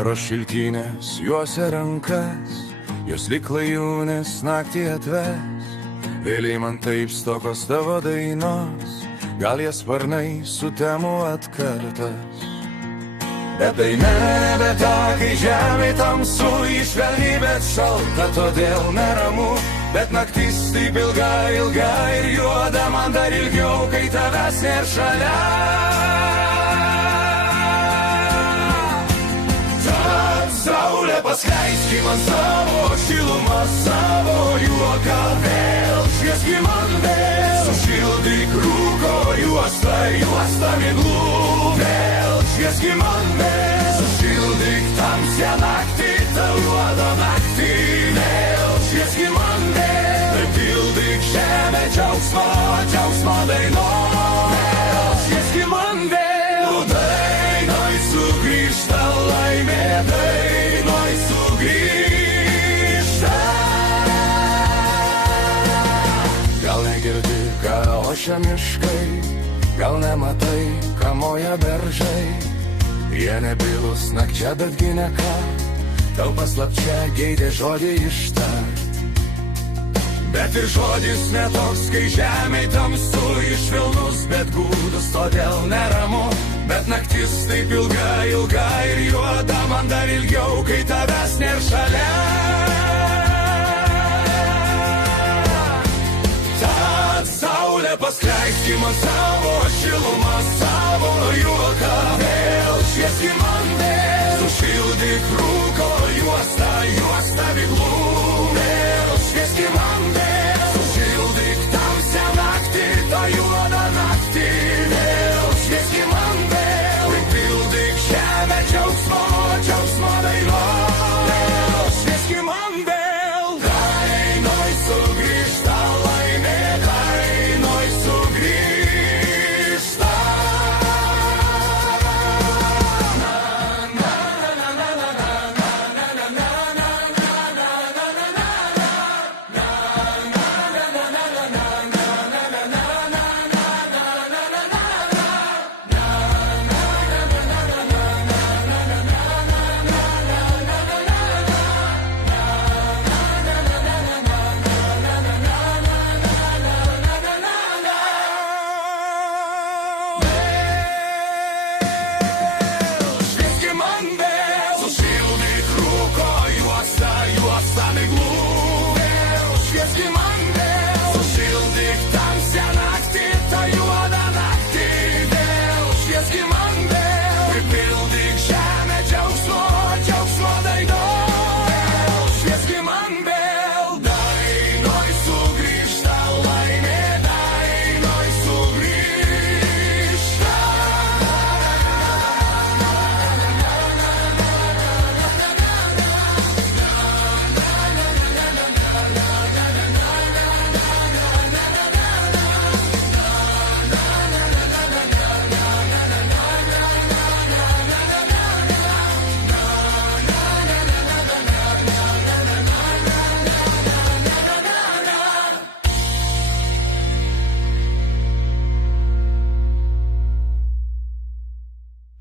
Vasaros šilkinės juose rankas, jos lyg klajūnės naktį atves. Vėliai man taip stokos tavo dainos, gal jas sparnai sutemų atkartas. Bet daina nebe ta, kai žemė tamsu, išvelni, bet šalta, todėl neramu. Bet naktis taip ilga, ilga ir juoda, man dar ilgiau, kai tavęs nėr šalia. Tad saulė paskleiski man savo šilumą, savo juoką vėl. Švieski man vėl, sušildyk rūko juostą, juostą miglų vėl. Švieski man vėl, sušildyk tamsią naktį, tą juodą naktį vėl. Švieski man vėl, pripildyk žemę džiaugsmą, džiaugsmą dainos vėl. Švieski man vėl, dainoj sugrįžta laimė, dainoj sugrįžta. Gal negirdi, ką ošia miškai, gal nematai, ką moja beržai. Jie nebylus nakčia, betgi ne ką, tau paslapčia geidė žodį ištart. Bet ir žodis netoks, kai žemė tamsu, išvilnus, bet gūdus, todėl neramu. Bet naktis taip ilga, ilga ir juoda, man dar ilgiau, kai tavęs nėr šalia. Tad saulė paskleiski man savo šilumą, savo juoką vėl. Švieski man vėl, sušildyk rūko juostą,